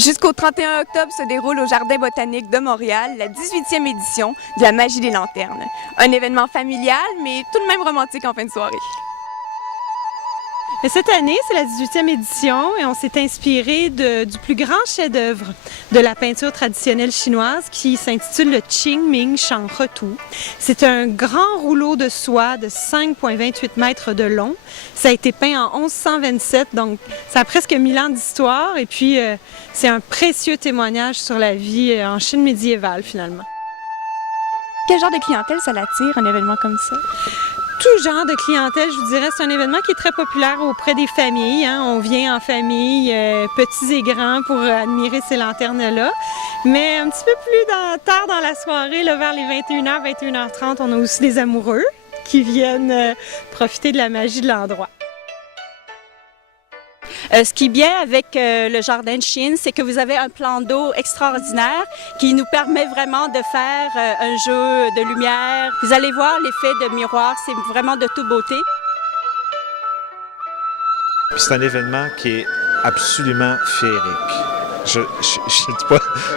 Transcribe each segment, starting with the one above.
Jusqu'au 31 octobre se déroule au Jardin botanique de Montréal la 18e édition de la Magie des lanternes. Un événement familial, mais tout de même romantique en fin de soirée. Et cette année, c'est la 18e édition et on s'est inspiré du plus grand chef-d'œuvre de la peinture traditionnelle chinoise qui s'intitule le Qingming Shanghetu. C'est un grand rouleau de soie de 5,28 mètres de long. Ça a été peint en 1127, donc ça a presque 1000 ans d'histoire et puis c'est un précieux témoignage sur la vie en Chine médiévale finalement. Quel genre de clientèle ça l'attire, un événement comme ça? Tout genre de clientèle, je vous dirais, c'est un événement qui est très populaire auprès des familles. On vient en famille, petits et grands, pour admirer ces lanternes-là. Mais un petit peu plus tard dans la soirée, là, vers les 21h, 21h30, on a aussi des amoureux qui viennent profiter de la magie de l'endroit. Ce qui est bien avec le Jardin de Chine, c'est que vous avez un plan d'eau extraordinaire qui nous permet vraiment de faire un jeu de lumière. Vous allez voir l'effet de miroir, c'est vraiment de toute beauté. C'est un événement qui est absolument féerique. Je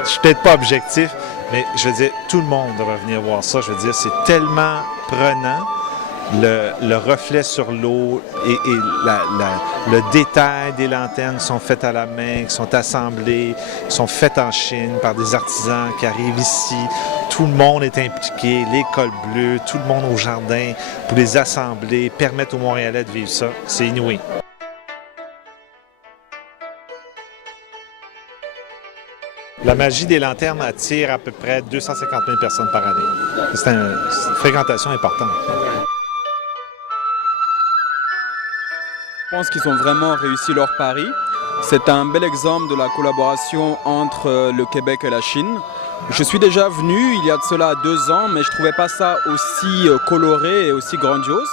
suis peut-être pas objectif, mais je veux dire, tout le monde devrait venir voir ça. Je veux dire, c'est tellement prenant. Le reflet sur l'eau et le détail des lanternes sont faites à la main, qui sont assemblées, sont faites en Chine par des artisans qui arrivent ici. Tout le monde est impliqué, l'école bleue, tout le monde au jardin pour les assembler, permettre aux Montréalais de vivre ça. C'est inouï. La magie des lanternes attire à peu près 250 000 personnes par année. C'est une fréquentation importante. Je pense qu'ils ont vraiment réussi leur pari. C'est un bel exemple de la collaboration entre le Québec et la Chine. Je suis déjà venu il y a de cela 2 ans, mais je ne trouvais pas ça aussi coloré et aussi grandiose.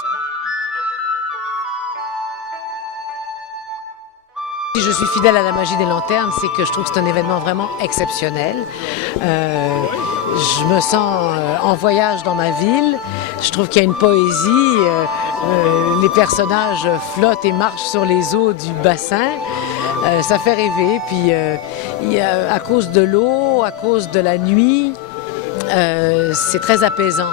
Si je suis fidèle à la magie des lanternes, c'est que je trouve que c'est un événement vraiment exceptionnel. Je me sens en voyage dans ma ville. Je trouve qu'il y a une poésie. Les personnages flottent et marchent sur les eaux du bassin. Ça fait rêver. Puis à cause de l'eau, à cause de la nuit, c'est très apaisant.